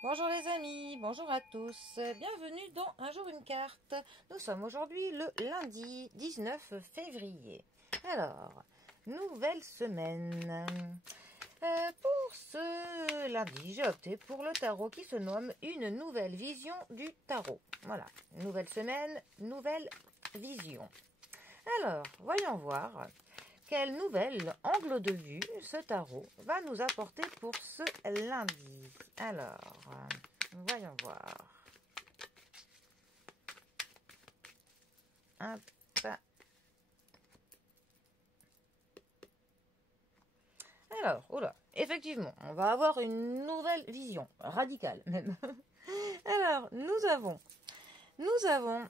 Bonjour les amis, bonjour à tous, bienvenue dans Un jour une carte. Nous sommes aujourd'hui le lundi 19 février. Alors, nouvelle semaine. Pour ce lundi, j'ai opté pour le tarot qui se nomme Une nouvelle vision du tarot. Voilà, nouvelle semaine, nouvelle vision. Alors, voyons voir quel nouvel angle de vue ce tarot va nous apporter pour ce lundi. Alors, voyons voir. Hop. Alors, oula, effectivement, on va avoir une nouvelle vision, radicale même. Alors, nous avons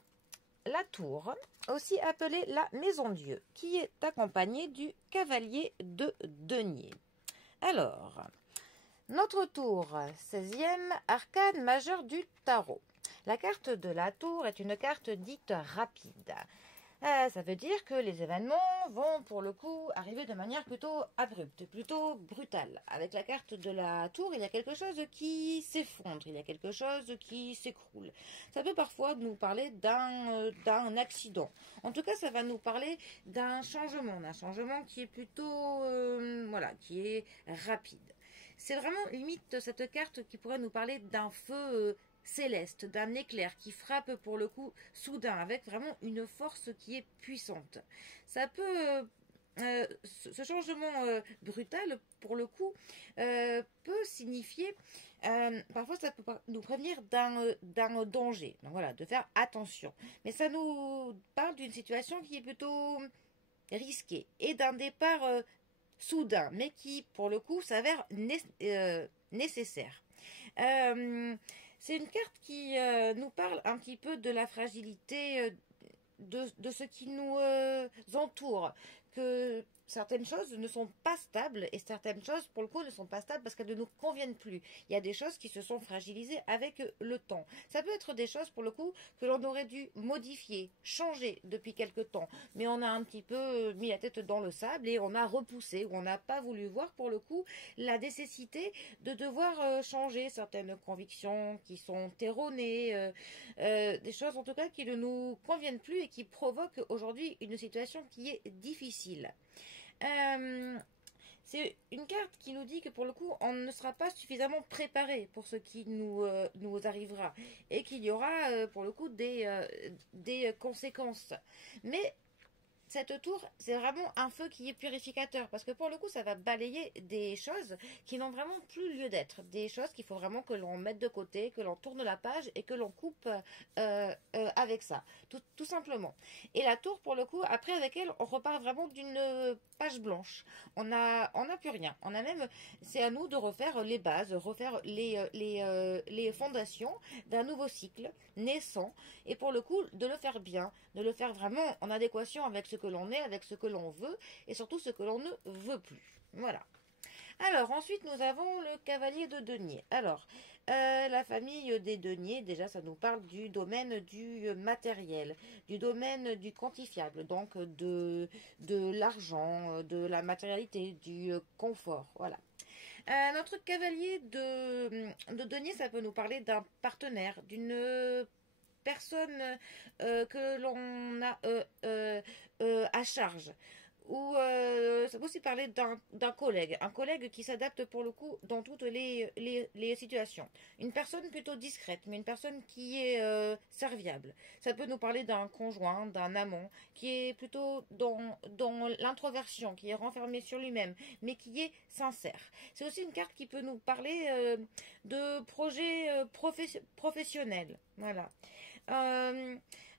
la tour, aussi appelée la maison Dieu, qui est accompagnée du cavalier de denier. Alors, notre tour, 16e arcane majeure du tarot. La carte de la tour est une carte dite rapide. Ça veut dire que les événements vont pour le coup arriver de manière plutôt abrupte, plutôt brutale. Avec la carte de la tour, il y a quelque chose qui s'effondre, il y a quelque chose qui s'écroule. Ça peut parfois nous parler d'un accident. En tout cas, ça va nous parler d'un changement qui est plutôt, qui est rapide. C'est vraiment limite cette carte qui pourrait nous parler d'un feu céleste, d'un éclair qui frappe pour le coup soudain, avec vraiment une force qui est puissante. Ça peut, ce changement brutal, pour le coup, peut signifier, parfois ça peut nous prévenir d'un danger, donc voilà, de faire attention. Mais ça nous parle d'une situation qui est plutôt risquée et d'un départ soudain, mais qui, pour le coup, s'avère nécessaire. C'est une carte qui nous parle un petit peu de la fragilité de ce qui nous entoure, que certaines choses ne sont pas stables et certaines choses, pour le coup, ne sont pas stables parce qu'elles ne nous conviennent plus. Il y a des choses qui se sont fragilisées avec le temps. Ça peut être des choses, pour le coup, que l'on aurait dû modifier, changer depuis quelque temps, mais on a un petit peu mis la tête dans le sable et on a repoussé, ou on n'a pas voulu voir, pour le coup, la nécessité de devoir changer certaines convictions qui sont erronées, des choses en tout cas qui ne nous conviennent plus et qui provoquent aujourd'hui une situation qui est difficile. C'est une carte qui nous dit que pour le coup, on ne sera pas suffisamment préparé pour ce qui nous arrivera et qu'il y aura pour le coup des conséquences. Mais cette tour, c'est vraiment un feu qui est purificateur parce que pour le coup, ça va balayer des choses qui n'ont vraiment plus lieu d'être. Des choses qu'il faut vraiment que l'on mette de côté, que l'on tourne la page et que l'on coupe avec ça, tout simplement. Et la tour, pour le coup, après avec elle, on repart vraiment d'une page blanche. On n'a plus rien. On a même, c'est à nous de refaire les bases, refaire les fondations d'un nouveau cycle naissant et pour le coup, de le faire bien, de le faire vraiment en adéquation avec ce que l'on est, avec ce que l'on veut et surtout ce que l'on ne veut plus. Voilà. Alors, ensuite, nous avons le cavalier de denier. Alors, la famille des deniers, déjà, ça nous parle du domaine du matériel, du domaine du quantifiable, donc de l'argent, de la matérialité, du confort. Voilà. Notre cavalier de denier, ça peut nous parler d'un partenaire, d'une personne que l'on a à charge. Ou ça peut aussi parler d'un collègue, un collègue qui s'adapte pour le coup dans toutes les situations. Une personne plutôt discrète, mais une personne qui est serviable. Ça peut nous parler d'un conjoint, d'un amant, qui est plutôt dans l'introversion, qui est renfermé sur lui-même, mais qui est sincère. C'est aussi une carte qui peut nous parler de projets professionnels. Voilà.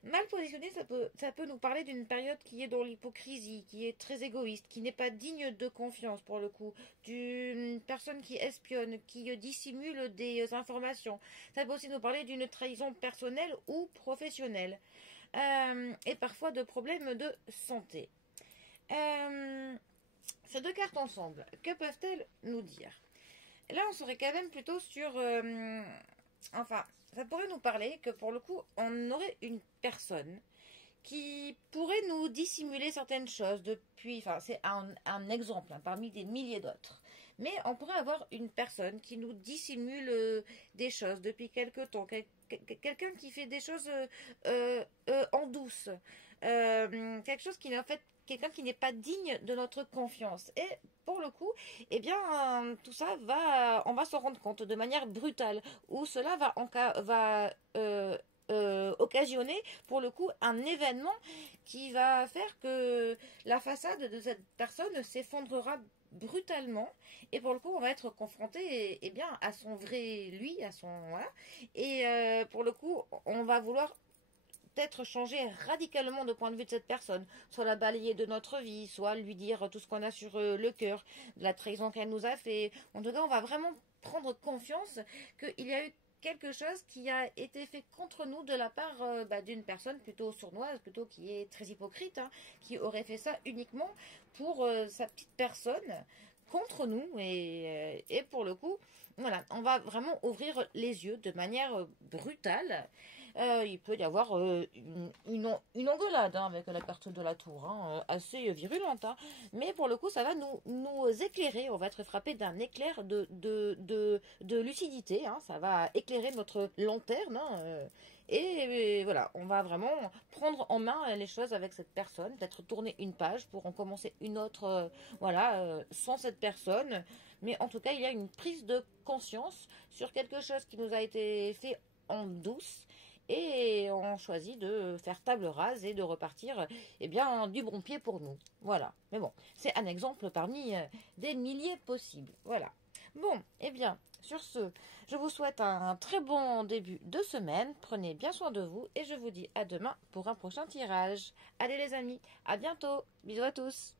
Mal positionné, ça peut nous parler d'une période qui est dans l'hypocrisie, qui est très égoïste, qui n'est pas digne de confiance pour le coup, d'une personne qui espionne, qui dissimule des informations. Ça peut aussi nous parler d'une trahison personnelle ou professionnelle, et parfois de problèmes de santé. Ces deux cartes ensemble, que peuvent-elles nous dire? Là, on serait quand même plutôt sur... enfin, ça pourrait nous parler que pour le coup, on aurait une personne qui pourrait nous dissimuler certaines choses depuis... Enfin, c'est un exemple parmi des milliers d'autres. Mais on pourrait avoir une personne qui nous dissimule des choses depuis quelque temps, quelqu'un qui fait des choses en douce, quelque chose qui n'est en fait quelqu'un qui n'est pas digne de notre confiance. Et pour le coup, eh bien, tout ça on va s'en rendre compte de manière brutale, où cela va occasionner pour le coup un événement qui va faire que la façade de cette personne s'effondrera brutalement, et pour le coup on va être confronté bien à son vrai lui, à son voilà, et pour le coup on va vouloir peut-être changer radicalement de point de vue de cette personne, soit la balayer de notre vie, soit lui dire tout ce qu'on a sur le cœur, de la trahison qu'elle nous a fait. En tout cas, on va vraiment prendre conscience qu'il y a eu quelque chose qui a été fait contre nous de la part d'une personne plutôt sournoise, plutôt qui est très hypocrite, hein, qui aurait fait ça uniquement pour sa petite personne, contre nous, et pour le coup, voilà, on va vraiment ouvrir les yeux de manière brutale. Il peut y avoir une engueulade hein, avec la carte de la tour, hein, assez virulente. Hein. Mais pour le coup, ça va nous éclairer. On va être frappé d'un éclair de lucidité. Hein. Ça va éclairer notre lanterne. Hein, et voilà, on va vraiment prendre en main les choses avec cette personne. Peut-être tourner une page pour en commencer une autre sans cette personne. Mais en tout cas, il y a une prise de conscience sur quelque chose qui nous a été fait en douce, et on choisit de faire table rase et de repartir bien du bon pied pour nous. Voilà. Mais bon, c'est un exemple parmi des milliers possibles. Voilà. Bon, bien, sur ce, je vous souhaite un très bon début de semaine. Prenez bien soin de vous et je vous dis à demain pour un prochain tirage. Allez les amis, à bientôt. Bisous à tous.